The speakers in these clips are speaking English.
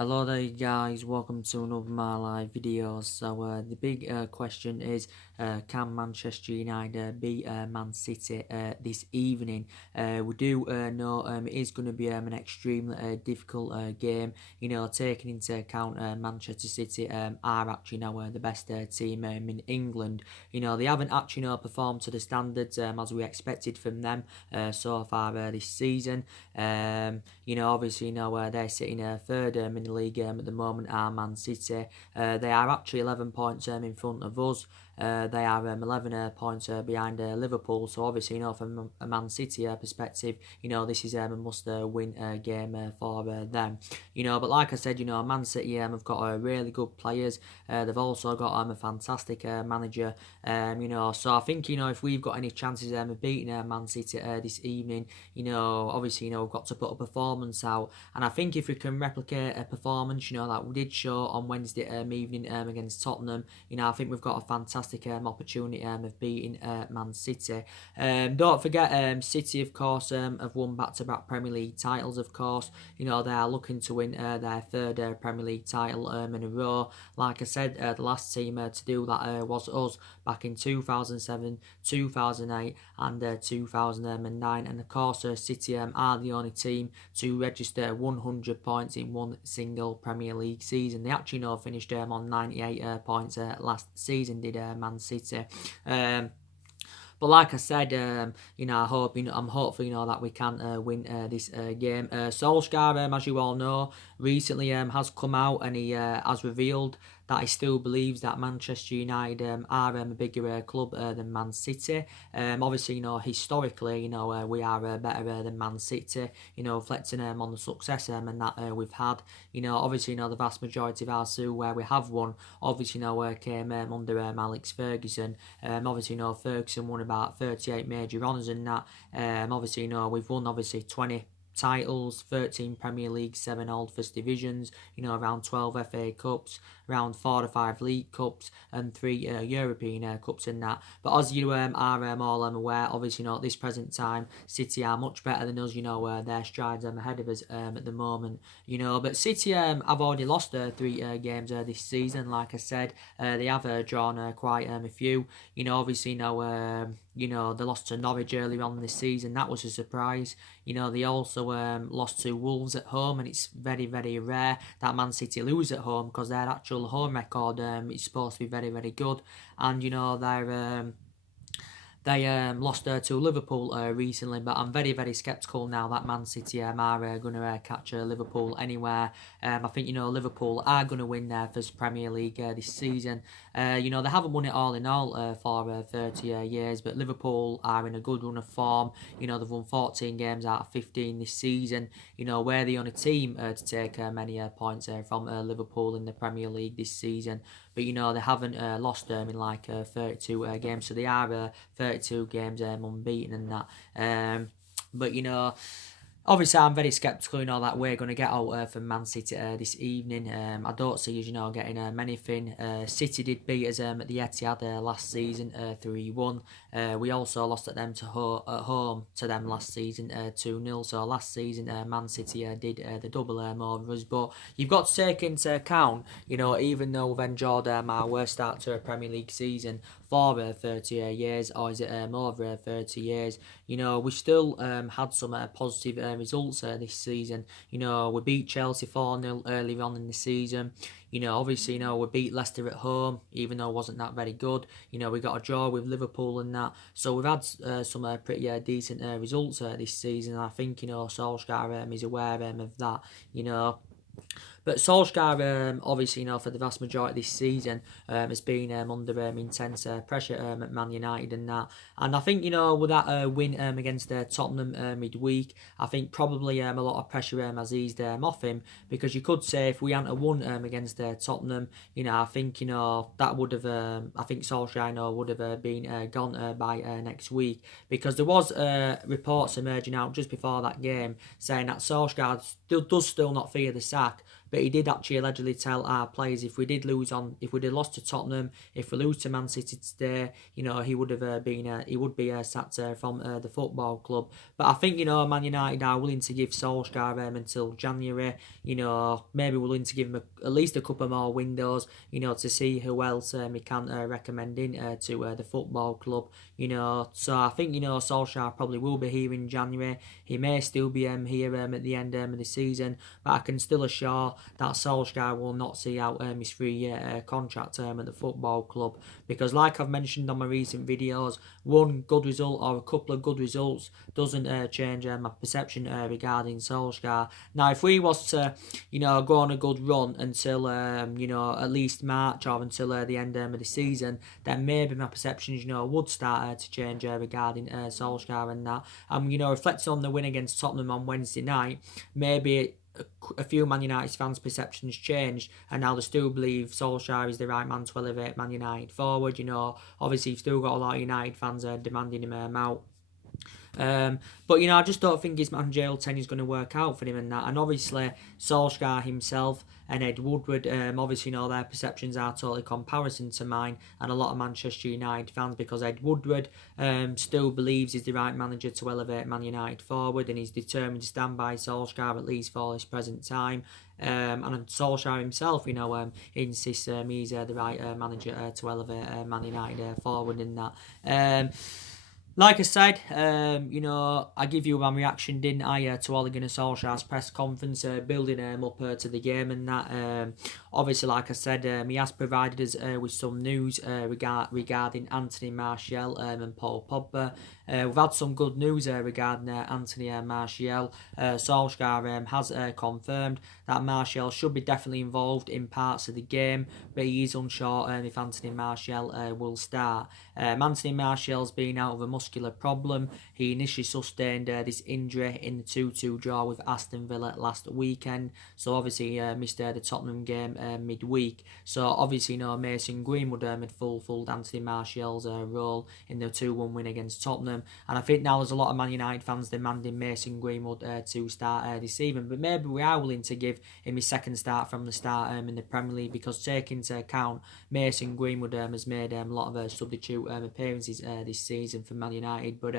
Hello there guys, welcome to another of my live videos. So the big question is, can Manchester United beat Man City this evening? We do know it is going to be an extremely difficult game, taking into account Manchester City are actually now the best team in England. They haven't actually performed to the standards as we expected from them so far this season. Obviously, they're sitting third in the league at the moment are Man City. They are actually 11 points in front of us. They are 11 points behind Liverpool. So obviously, from a Man City perspective, this is a must-win game for them. But like I said, Man City have got really good players. They've also got a fantastic manager. So I think if we've got any chances of beating Man City this evening, obviously, we've got to put a performance out. And I think if we can replicate a performance, that we did show on Wednesday evening against Tottenham, I think we've got a fantastic opportunity of beating Man City. Don't forget, City, of course, have won back-to-back Premier League titles, of course. They are looking to win their third Premier League title in a row. Like I said, the last team to do that was us back in 2007, 2008 and 2009. And of course, City are the only team to register 100 points in one single Premier League season. They actually finished on 98 points last season, did Man City. But like I said, I hope, I'm hopeful, that we can win this game. Solskjaer, as you all know, recently has come out and he has revealed that he still believes that Manchester United are a bigger club than Man City. Obviously, historically, we are better than Man City, reflecting on the success and that we've had. Obviously, the vast majority of our two where we have won, obviously, came under Alex Ferguson. Obviously, Ferguson won about 38 major honours and that. Obviously, we've won, 20 titles, 13 Premier League, 7 Old First Divisions, around 12 FA Cups, around 4 to 5 League Cups, and 3 European Cups in that. But as you are all aware, obviously, at this present time, City are much better than us, their strides ahead of us at the moment, But City have already lost 3 games this season, like I said. They have drawn quite a few, obviously, they lost to Norwich earlier on this season. That was a surprise. They also lost to Wolves at home, and it's very, very rare that Man City lose at home because their actual home record is supposed to be very, very good. And, they lost to Liverpool recently, but I'm very, very sceptical now that Man City are going to catch Liverpool anywhere. I think, Liverpool are going to win their first Premier League this season. They haven't won it all in all for 30 years, but Liverpool are in a good run of form. They've won 14 games out of 15 this season. We're the only team to take many points from Liverpool in the Premier League this season. But, they haven't lost them in 32 games, so they are 32 games unbeaten and that. But, obviously, I'm very sceptical, that we're going to get out from Man City this evening. I don't see us, getting anything. City did beat us at the Etihad last season, 3-1. We also lost at them at home to them last season, 2-0. So last season, Man City did the double over us. But you've got to take into account, even though we've enjoyed our worst start to a Premier League season for 30 years, or is it over 30 years, we still had some positive results this season. We beat Chelsea 4-0 earlier on in the season. Obviously, we beat Leicester at home, even though it wasn't that very good. We got a draw with Liverpool and that. So we've had some pretty decent results this season. I think, Solskjaer is aware of that, But Solskjaer, obviously, for the vast majority of this season, has been under intense pressure at Man United and that. And I think, with that win against Tottenham midweek, I think probably a lot of pressure has eased off him, because you could say if we hadn't won against Tottenham, I think, that would have, I think Solskjaer would have been gone by next week, because there was reports emerging out just before that game saying that Solskjaer does still not fear the sack, but he did actually allegedly tell our players if we did if we'd have lost to Tottenham, if we lose to Man City today, he would have he would be sacked from the football club. But I think Man United are willing to give Solskjaer until January. Maybe willing to give him at least a couple more windows. To see who else he can recommend in to the football club. So I think Solskjaer probably will be here in January. He may still be here at the end of the season, but I can still assure that Solskjaer will not see out his 3-year contract term at the football club, because like I've mentioned on my recent videos, one good result or a couple of good results doesn't change my perception regarding Solskjaer. Now, if we was to go on a good run until at least March or until the end of the season, then maybe my perceptions would start to change regarding Solskjaer and that. Reflecting on the win against Tottenham on Wednesday night, maybe a few Man United fans' perceptions changed, and now they still believe Solskjaer is the right man to elevate Man United forward. Obviously, you've still got a lot of United fans demanding him out. But I just don't think his managerial tenure is going to work out for him and that. And obviously, Solskjaer himself and Ed Woodward, obviously, their perceptions are totally comparison to mine and a lot of Manchester United fans, because Ed Woodward still believes he's the right manager to elevate Man United forward, and he's determined to stand by Solskjaer at least for this present time. And Solskjaer himself, insists he's the right manager to elevate Man United forward in that. Like I said, I give you my reaction, didn't I, to Ole Gunnar Solskjaer's press conference, building him up to the game and that. Obviously, like I said, he has provided us with some news regarding Anthony Martial and Paul Pogba. We've had some good news regarding Anthony Martial. Solskjaer has confirmed that Martial should be definitely involved in parts of the game, but he is unsure if Anthony Martial will start. Anthony Martial's been out of a muscular problem. He initially sustained this injury in the 2-2 draw with Aston Villa last weekend, so obviously missed the Tottenham game midweek. So obviously Mason Greenwood had fulfilled Anthony Martial's role in the 2-1 win against Tottenham, and I think now there's a lot of Man United fans demanding Mason Greenwood to start this evening, but maybe we are willing to give him his second start from the start in the Premier League, because taking into account Mason Greenwood has made a lot of substitute appearances this season for Man United. But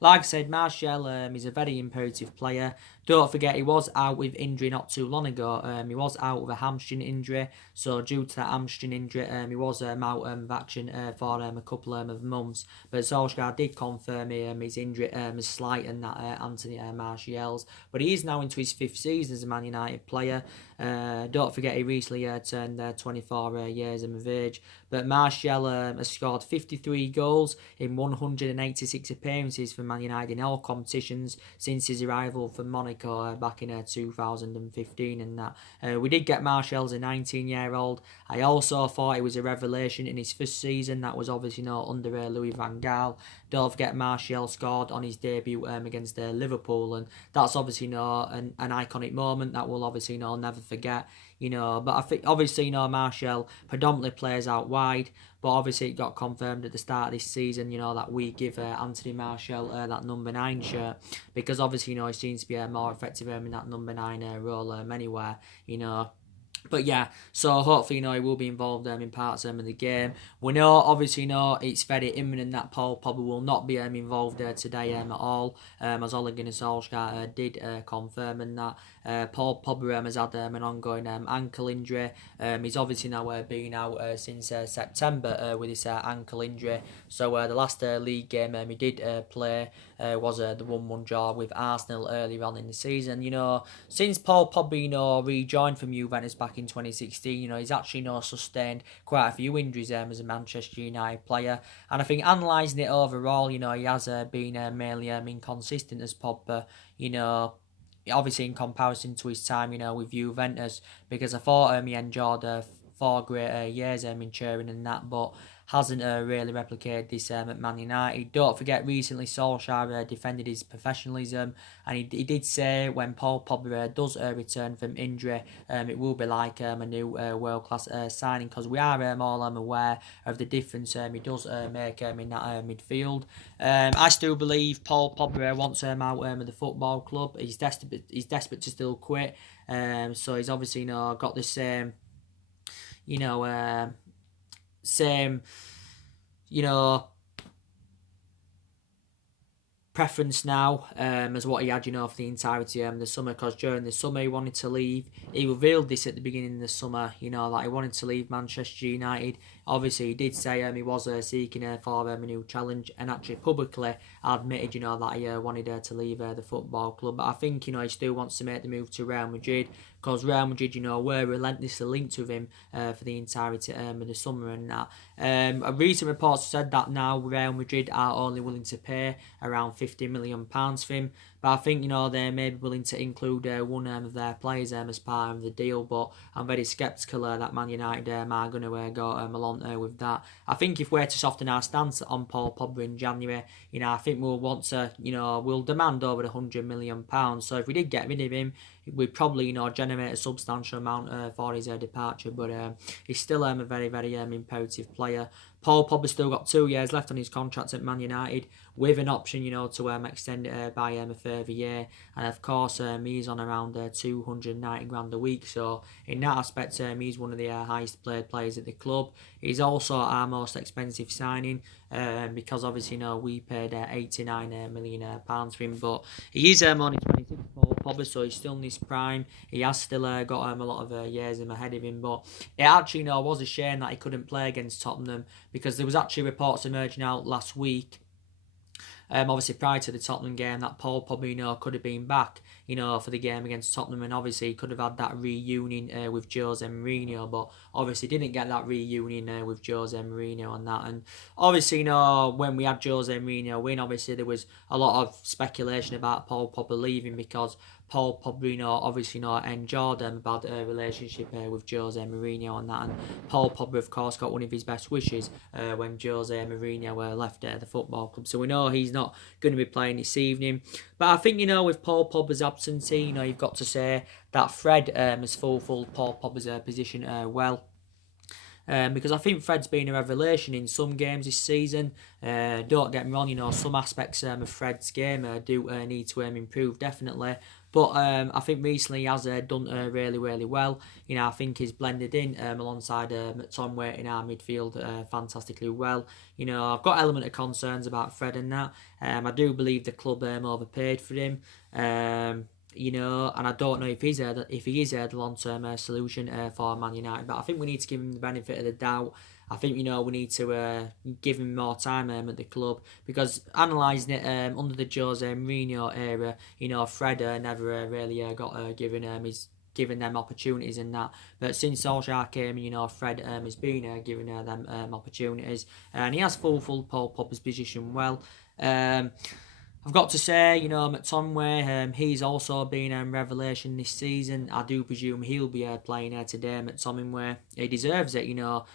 like I said, Martial is a very imperative player. Don't forget, he was out with injury not too long ago. He was out with a hamstring injury, so due to that hamstring injury, he was out of action for a couple of months. But Solskjaer did confirm his injury is slight and that Anthony Martial's. But he is now into his 5th season as a Man United player. Don't forget, he recently turned 24 years of age. But Martial has scored 53 goals in 186 appearances for Man United in all competitions since his arrival from Monaco back in 2015 and that. We did get Martial as a 19-year-old. I also thought he was a revelation in his first season. That was obviously under Louis van Gaal. Don't forget, Martial scored on his debut against Liverpool, and that's obviously an iconic moment that we'll obviously never forget. But I think obviously Martial predominantly plays out wide, but obviously it got confirmed at the start of this season that we give Anthony Martial that number 9 shirt, because obviously he seems to be more effective in that number 9 role anywhere. But yeah, so hopefully, he will be involved in parts of the game. We know, obviously, it's very imminent that Paul Pogba will not be involved today at all, as Ole Gunnar Solskjaer did confirm, and that Paul Pogba has had an ongoing ankle injury. He's obviously now been out since September with his ankle injury. So the last league game he did play was the 1-1 draw with Arsenal earlier on in the season. Since Paul Pogba rejoined from Juventus back in 2016, he's actually sustained quite a few injuries as a Manchester United player, and I think analysing it overall, he has been mainly inconsistent as Pogba, obviously in comparison to his time with Juventus, because I thought he enjoyed 4 great years in Turin and that, but hasn't really replicated this at Man United. Don't forget, recently Solskjaer defended his professionalism, and he did say when Paul Pogba does return from injury, it will be like a new world-class signing, because we are all aware of the difference he does make in that midfield. I still believe Paul Pogba wants out of the football club. He's desperate to still quit. So he's obviously got the same, you know, same, you know, preference now as what he had, for the entirety of the summer, because during the summer he wanted to leave. He revealed this at the beginning of the summer, that he wanted to leave Manchester United. Obviously, he did say he was seeking for a new challenge, and actually publicly admitted, that he wanted to leave the football club. But I think, he still wants to make the move to Real Madrid, because Real Madrid, were relentlessly linked with him for the entirety of the summer and that. A recent report said that now Real Madrid are only willing to pay around £50 million for him. But I think, they may be willing to include one of their players as part of the deal. But I'm very sceptical that Man United are going to go along with that. I think if we're to soften our stance on Paul Pogba in January, I think we'll want to, we'll demand over £100 million. So if we did get rid of him, we'd probably, generate a substantial amount for his departure. But he's still a very, very imperative player. Paul Pogba's still got 2 years left on his contract at Man United, with an option, to extend it by a further year. And of course, he's on around 290 grand a week. So in that aspect, he's one of the highest paid players at the club. He's also our most expensive signing, because obviously, we paid £89 million for him. But he is only 26, Paul Pogba, so he's still in his prime. He has still got a lot of years ahead of him. But it actually, was a shame that he couldn't play against Tottenham, because there was actually reports emerging out last week, obviously prior to the Tottenham game, that Paul Pogba, could have been back, for the game against Tottenham, and obviously he could have had that reunion with Jose Mourinho, but obviously didn't get that reunion with Jose Mourinho and that. And obviously, when we had Jose Mourinho win, obviously there was a lot of speculation about Paul Pogba leaving, because Paul Pogba, obviously enjoyed a bad relationship with Jose Mourinho and that. And Paul Pogba, of course, got one of his best wishes when Jose Mourinho left the football club. So we know he's not going to be playing this evening. But I think, with Paul Pogba's absence, you've got to say that Fred has fulfilled Paul Pogba's position well. Because I think Fred's been a revelation in some games this season. Don't get me wrong, some aspects of Fred's game do need to improve, definitely. But I think recently he has done really, really well. I think he's blended in alongside McTominay in our midfield fantastically well. I've got element of concerns about Fred and that. I do believe the club overpaid for him. And I don't know if he is the long-term solution for Man United. But I think we need to give him the benefit of the doubt. I think, we need to give him more time at the club, because analysing it under the Jose Mourinho era, Fred never really got given them opportunities and that. But since Solskjaer came, Fred has been given them opportunities, and he has fulfilled Paul Pogba's position well. I've got to say, McTominay, he's also been a revelation this season. I do presume he'll be playing today, McTominay. He deserves it,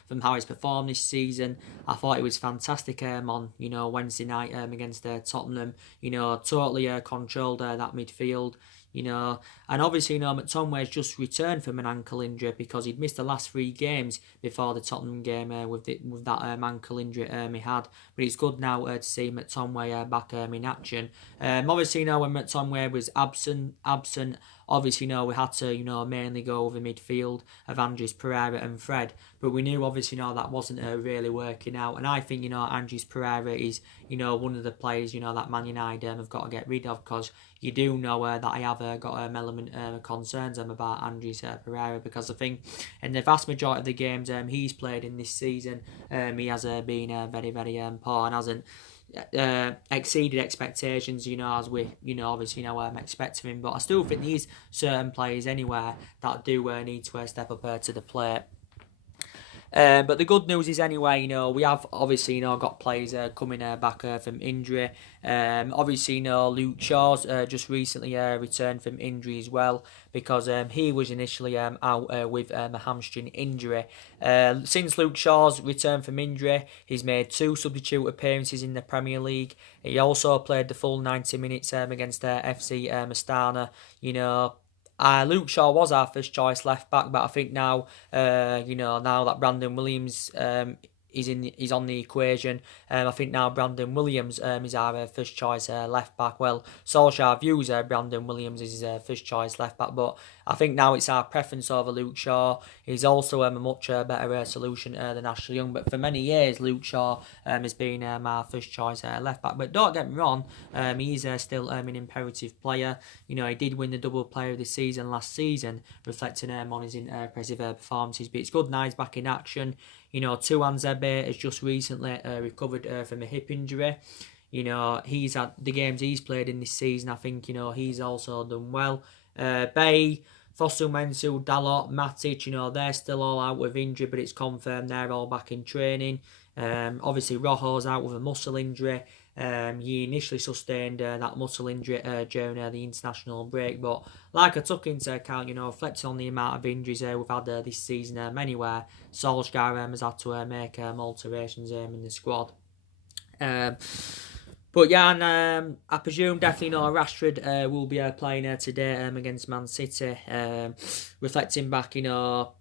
from how he's performed this season. I thought he was fantastic on, Wednesday night against Tottenham. Totally controlled that midfield. And obviously, McTominay's just returned from an ankle injury, because he'd missed the last 3 games before the Tottenham game with that ankle injury he had. But it's good now to see McTominay back in action. Obviously, when McTominay was absent, obviously, we had to, mainly go over midfield of Andres Pereira and Fred. But we knew, obviously, that wasn't really working out. And I think, Andres Pereira is, one of the players, that Man United have got to get rid of, because you do know that I have got element of concerns about Andres Pereira, because I think in the vast majority of the games he's played in this season, he has been very, very poor, and hasn't exceeded expectations, as we, obviously, expect of him. But I still think there's certain players anywhere that do need to step up to the plate. But the good news is anyway, we have obviously, got players coming back from injury. Obviously, Luke Shaw's just recently returned from injury as well, because he was initially out with a hamstring injury. Since Luke Shaw's returned from injury, he's made 2 substitute appearances in the Premier League. He also played the full 90 minutes against FC Astana. Luke Shaw was our first choice left back, but I think now, now that Brandon Williams he's on the equation. I think now Brandon Williams is our first choice left back. Well, Solskjaer views Brandon Williams as his first choice left back, but I think now it's our preference over Luke Shaw. He's also a much better solution than Ashley Young. But for many years, Luke Shaw has been our first choice left back. But don't get me wrong, he's still an imperative player. You know, he did win the double player of the season last season, reflecting on his impressive performances. But it's good now he's back in action. You know, Tuan Zebe has just recently recovered from a hip injury. You know, he's had the games he's played in this season. I think, you know, he's also done well. Bay, Fosu Mensah, Dalot, Matic, you know, they're still all out with injury, but it's confirmed they're all back in training. Obviously, Rojo's out with a muscle injury. He initially sustained that muscle injury during the international break, but like I took into account, you know, reflecting on the amount of injuries we've had this season anywhere, Solskjaer has had to make alterations in the squad. But yeah, and I presume definitely Rashford will be playing today against Man City. Reflecting back, you know,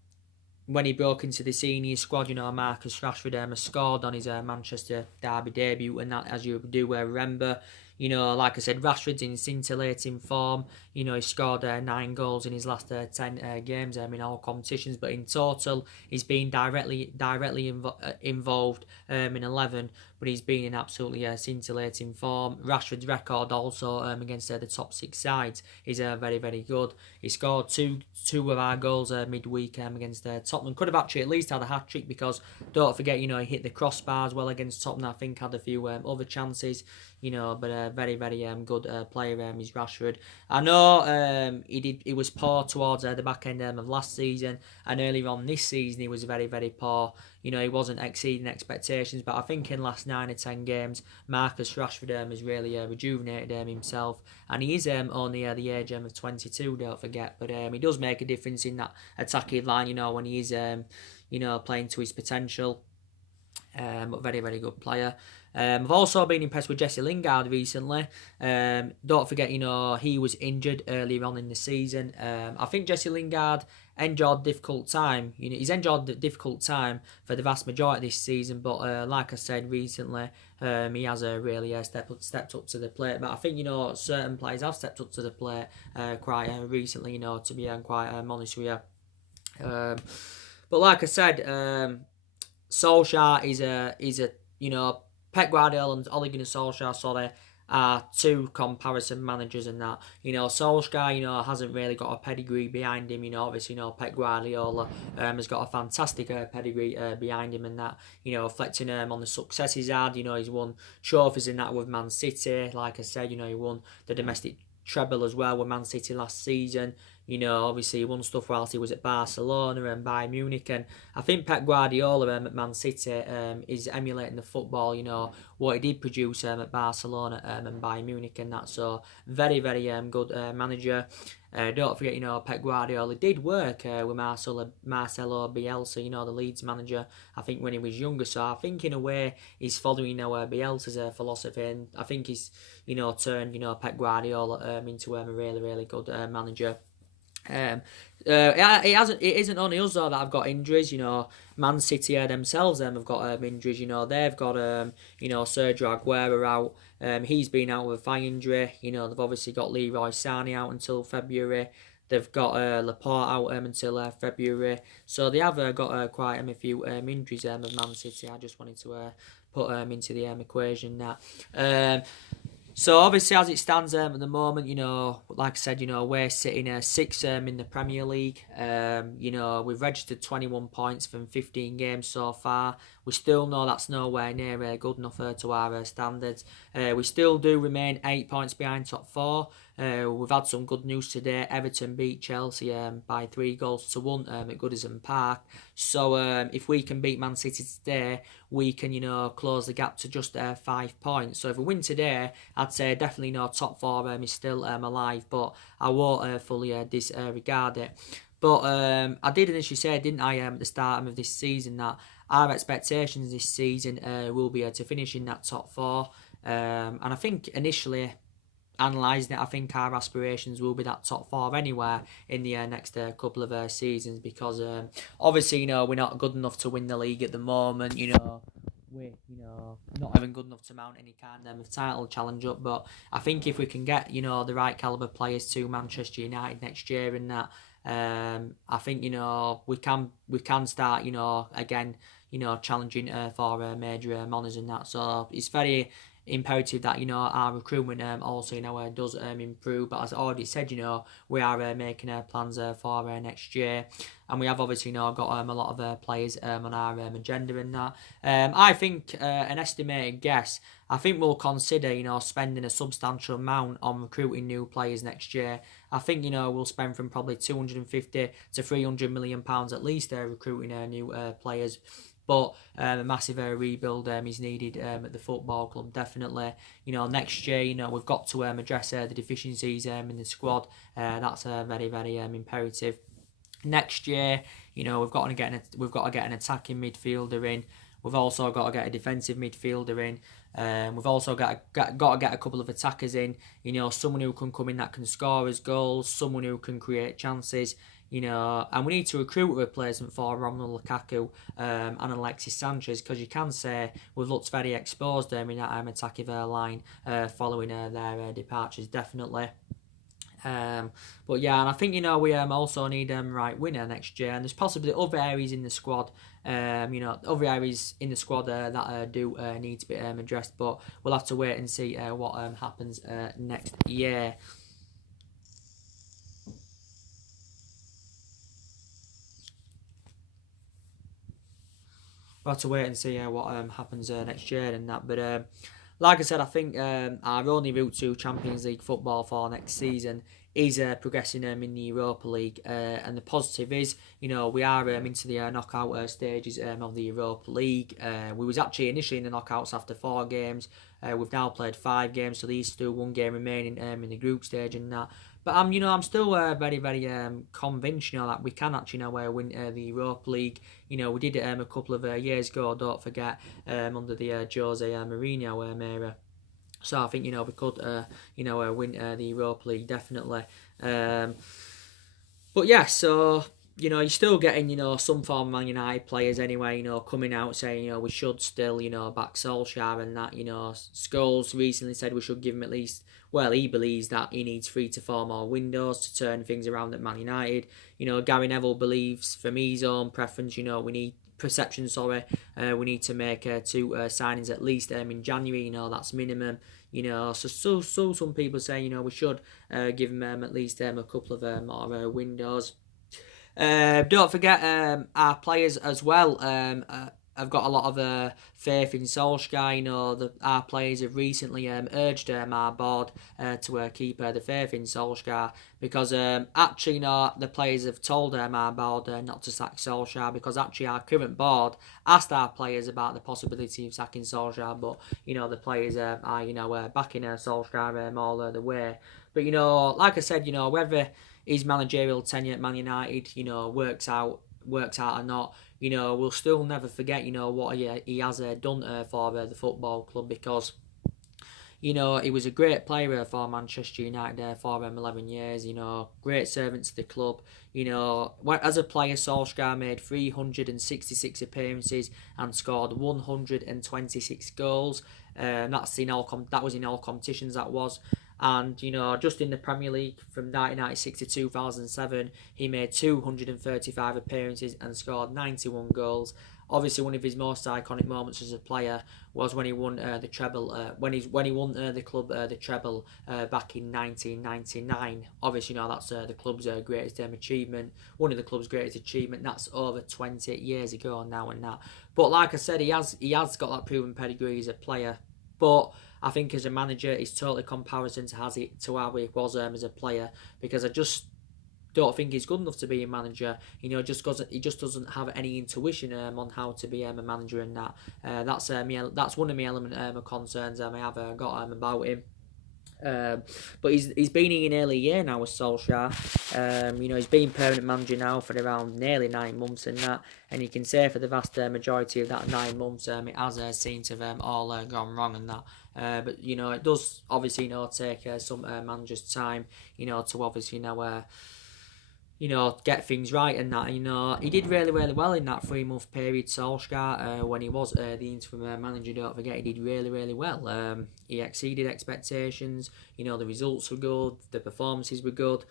when he broke into the senior squad, you know, Marcus Rashford scored on his Manchester derby debut, and that, as you do remember, you know, like I said, Rashford's in scintillating form. You know, he scored 9 goals in his last 10 games in all competitions, but in total, he's been directly involved in 11, but he's been in absolutely scintillating form. Rashford's record also against the top 6 sides is very, very good. He scored two of our goals midweek against Tottenham. Could have actually at least had a hat-trick, because don't forget, you know, he hit the crossbar as well against Tottenham. I think had a few other chances, you know, but very, very good player is Rashford. I know he was poor towards the back end of last season, and earlier on this season he was very, very poor. You know, he wasn't exceeding expectations, but I think in the last 9 or 10 games, Marcus Rashford has really rejuvenated himself, and he is only the age of 22, don't forget, but he does make a difference in that attacking line, you know, when he is, you know, playing to his potential. But very, very good player. I've also been impressed with Jesse Lingard recently. Don't forget, you know, he was injured earlier on in the season. I think Jesse Lingard endured difficult time. You know, he's endured the difficult time for the vast majority of this season. But like I said recently, he has really stepped up to the plate. But I think, you know, certain players have stepped up to the plate quite recently. You know, to be quite honest with you. But like I said, Solskjaer is a you know, Pep Guardiola and Ole Gunnar Solskjaer are two comparison managers, and that, you know, Solskjaer, you know, hasn't really got a pedigree behind him. You know, obviously, you know, Pep Guardiola has got a fantastic pedigree behind him, and that, you know, reflecting on the success he's had. You know, he's won trophies in that with Man City. Like I said, you know, he won the domestic treble as well with Man City last season. You know, obviously he won stuff whilst he was at Barcelona and Bayern Munich, and I think Pep Guardiola at Man City is emulating the football, you know, what he did produce at Barcelona and Bayern Munich and that. So very, very good manager. Don't forget, you know, Pep Guardiola did work with Marcelo Bielsa, you know, the Leeds manager, I think when he was younger. So I think in a way he's following, you know, Bielsa's philosophy, and I think he's, you know, turned, you know, Pep Guardiola into a really, really good manager. It isn't only us though that have got injuries. You know, Man City themselves have got injuries. You know, they've got you know, Sergio Aguero out. He's been out with a thigh injury. You know, they've obviously got Leroy Sané out until February. They've got Laporte out until February. So they have got quite a few injuries of Man City. I just wanted to put into the equation that. So obviously, as it stands at the moment, you know, like I said, you know, we're sitting 6th in the Premier League. You know, we've registered 21 points from 15 games so far. We still know that's nowhere near good enough to our standards. We still do remain 8 points behind top 4. We've had some good news today. Everton beat Chelsea by 3-1 at Goodison Park. So if we can beat Man City today, we can, you know, close the gap to just 5 points. So if we win today, I'd say definitely no top 4 is still alive, but I won't fully disregard it. But I did initially say, didn't I, at the start of this season, that our expectations this season will be to finish in that top 4. And I think initially analysing it, I think our aspirations will be that top four anywhere in the next couple of seasons, because obviously, we're not good enough to win the league at the moment. We're not even good enough to mount any kind of title challenge up. But I think if we can get the right caliber players to Manchester United next year, and that I think we can start again challenging for major honours and that. So it's very imperative that our recruitment also does improve. But as I already said, we are making plans for next year, and we have obviously got a lot of players on our agenda and that. I think an estimated guess, I think we'll consider spending a substantial amount on recruiting new players next year. I think we'll spend from probably 250 to 300 million pounds at least recruiting new players. But a massive rebuild is needed at the football club, definitely. Next year, we've got to address the deficiencies in the squad. That's very, very imperative. Next year, we've got to get an attacking midfielder in. We've also got to get a defensive midfielder in. We've also got to get a couple of attackers in. Someone who can come in that can score us goals, someone who can create chances. And we need to recruit a replacement for Romelu Lukaku and Alexis Sanchez, because you can say we've looked very exposed in that attacking line following their departures, definitely. But yeah, and I think we also need right winger next year, and there's possibly other areas in the squad, other areas in the squad that do need to be addressed. But we'll have to wait and see what happens next year. We'll have to wait and see what happens next year and that. But like I said, I think our only route to Champions League football for next season is progressing in the Europa League. And the positive is, we are into the knockout stages of the Europa League. We was actually initially in the knockouts after 4 games. We've now played 5 games, so these still 1 game remaining in the group stage and that. But I'm still very, very convinced, that we can actually win the Europa League. We did it a couple of years ago, don't forget, under the Jose Mourinho era. So I think we could win the Europa League, definitely. But yeah, so you're still getting some form of Man United players anyway, coming out saying we should still back Solskjaer and that. Scholes recently said we should give him at least. Well, he believes that he needs 3 to 4 more windows to turn things around at Man United. Gary Neville believes, from his own preference, we need we need to make 2 signings at least in January. That's minimum. So some people say we should give him at least a couple of more windows. Don't forget our players as well. I've got a lot of faith in Solskjaer. Our players have recently urged our board to keep the faith in Solskjaer, because actually, the players have told our board not to sack Solskjaer, because actually our current board asked our players about the possibility of sacking Solskjaer, but the players are backing Solskjaer all the way. But like I said, whether his managerial tenure at Man United works out or not, we'll still never forget what he has done for the football club, because he was a great player for Manchester United for 11 years. Great servant to the club. As a player, Solskjaer made 366 appearances and scored 126 goals. That was in all competitions. That was. And, just in the Premier League from 1996 to 2007, he made 235 appearances and scored 91 goals. Obviously, one of his most iconic moments as a player was when he won the treble. When he won the club the treble back in 1999. Obviously, that's the club's greatest achievement. One of the club's greatest achievement. That's over 20 years ago now and that. But like I said, he has got that proven pedigree as a player. But I think as a manager, it's totally comparison to how he was as a player, because I just don't think he's good enough to be a manager. He just doesn't have any intuition on how to be a manager, and that. That's one of my element concerns I have got about him. But he's been here nearly a year now with Solskjaer. He's been permanent manager now for around nearly 9 months and that. And you can say for the vast majority of that 9 months, it has seemed to have all gone wrong and that. But it does obviously take some managers time to obviously get things right and that. He did really, really well in that 3 month period, Solskjaer, when he was the interim manager. Don't forget, he did really, really well. He exceeded expectations. The results were good, the performances were good.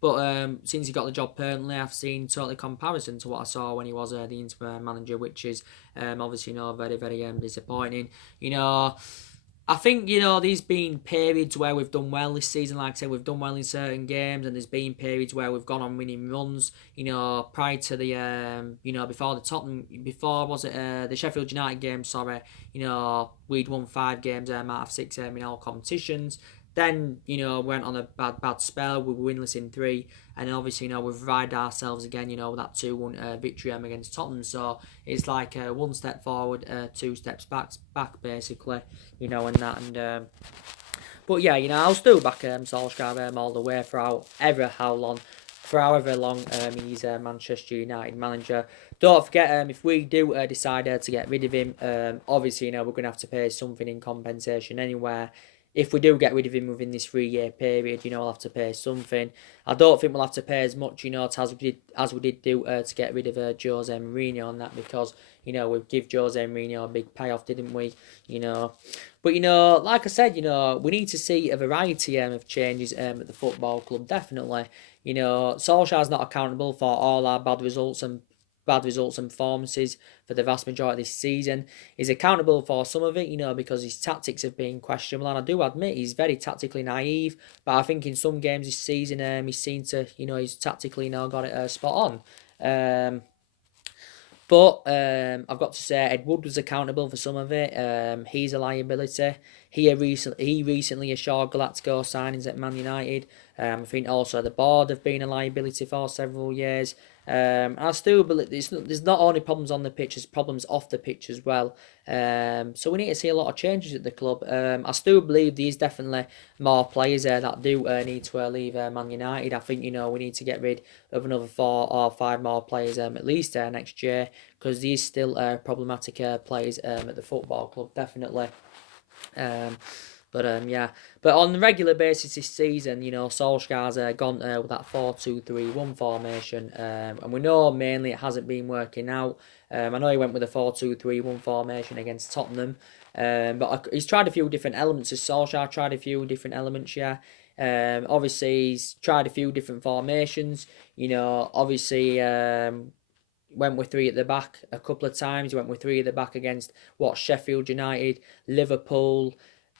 But since he got the job permanently, I've seen totally comparison to what I saw when he was the interim manager, which is obviously very, very disappointing. I think there's been periods where we've done well this season. Like I said, we've done well in certain games, and there's been periods where we've gone on winning runs. Prior to the before was it the Sheffield United game? Sorry, we'd won 5 games out of 6 in all competitions. Then, went on a bad spell. We were winless in 3. And then obviously, we've revived ourselves again, with that 2-1 victory against Tottenham. So it's like 1 step forward, 2 steps back basically, and that. And but yeah, I'll still back Solskjaer all the way for however long he's Manchester United manager. Don't forget, if we do decide to get rid of him, obviously, we're going to have to pay something in compensation anywhere. If we do get rid of him within this 3-year period, we'll have to pay something. I don't think we'll have to pay as much, as we did do to get rid of Jose Mourinho on that, because we give Jose Mourinho a big payoff, didn't we? But like I said, we need to see a variety of changes at the football club. Definitely, Solskjaer's not accountable for all our bad results and performances for the vast majority of this season. He's accountable for some of it, because his tactics have been questionable, and I do admit he's very tactically naive, but I think in some games this season he's seen to, he's tactically got it spot on. But I've got to say, Ed Wood was accountable for some of it. He's a liability. He recently assured Galactico signings at Man United. I think also the board have been a liability for several years. I still believe there's not only problems on the pitch, there's problems off the pitch as well. So we need to see a lot of changes at the club. I still believe there's definitely more players there that do need to leave Man United. I think we need to get rid of another 4 or 5 more players at least next year, because these still problematic players at the football club, definitely. But on a regular basis this season, Solskjaer's gone with that 4-2-3-1 formation, and we know mainly it hasn't been working out. I know he went with a 4-2-3-1 formation against Tottenham, but he's tried a few different elements. Solskjaer tried a few different elements, yeah. Obviously he's tried a few different formations. Obviously went with 3 at the back a couple of times. He went with 3 at the back against Sheffield United, Liverpool,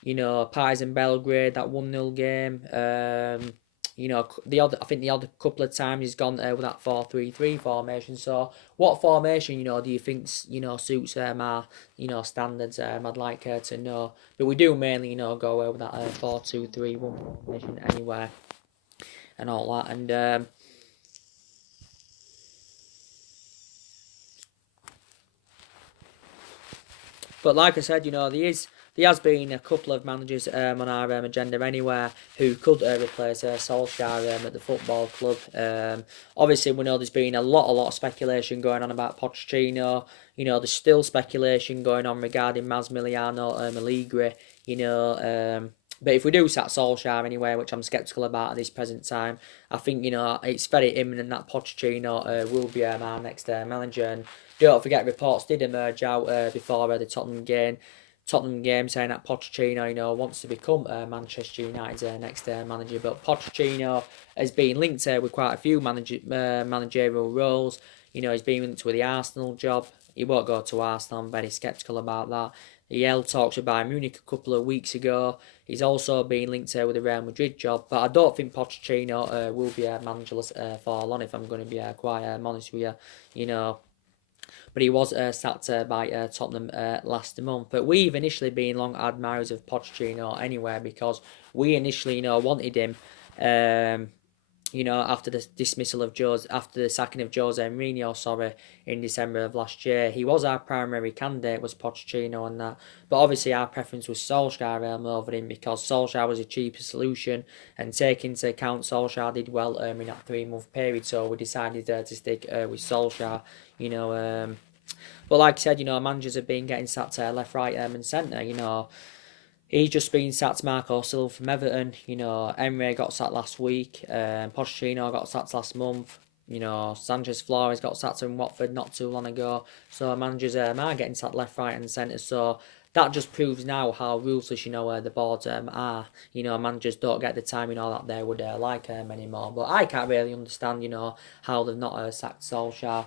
Partizan Belgrade, that 1-0 game. I think the other couple of times he's gone with that 4-3-3 formation. So what formation, do you think, suits our, standards? I'd like to know. But we do mainly, go with that 4-2-3-1 formation anywhere and all that. And but like I said, there has been a couple of managers on our agenda anywhere who could replace Solskjaer at the football club. Obviously, we know there's been a lot of speculation going on about Pochettino. There's still speculation going on regarding Massimiliano Allegri. But if we do sack Solskjaer anyway, which I'm sceptical about at this present time, I think it's very imminent that Pochettino will be our next manager. And don't forget, reports did emerge out before the Tottenham game saying that Pochettino, wants to become Manchester United's next manager. But Pochettino has been linked with quite a few managerial roles. He's been linked with the Arsenal job. He won't go to Arsenal. I'm very sceptical about that. He held talks with Bayern Munich a couple of weeks ago. He's also been linked with the Real Madrid job. But I don't think Pochettino will be managerless for long, if I'm going to be quite honest with you. But he was sacked by Tottenham last month. But we've initially been long admirers of Pochettino anyway, because we initially, wanted him. After the dismissal of after the sacking of Jose Mourinho, in December of last year, he was our primary candidate, was Pochettino and that. But obviously our preference was Solskjaer over him, because Solskjaer was a cheaper solution, and taking into account Solskjaer did well in that 3-month period, so we decided to stick with Solskjaer. But like I said, managers have been getting sacked left, right, and centre. He's just been sacked. Marco Silva from Everton. Emre got sacked last week. Pochettino got sacked last month. Sanchez Flores got sacked in Watford not too long ago. So managers are getting sacked left, right, and centre. So that just proves now how ruthless the boards are. Managers don't get the time that they would like anymore. But I can't really understand how they've not sacked Solskjaer.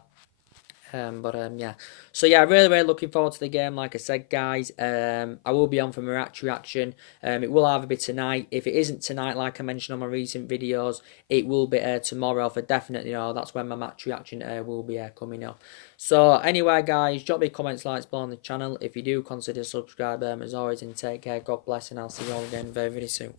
Yeah. So yeah, really looking forward to the game. Like I said, guys, I will be on for my match reaction. It will either be tonight. If it isn't tonight, like I mentioned on my recent videos, it will be tomorrow for definite. That's when my match reaction will be coming up. So anyway, guys, drop me comments, likes below on the channel. If you do, consider subscribe as always, and take care. God bless, and I'll see you all again very soon.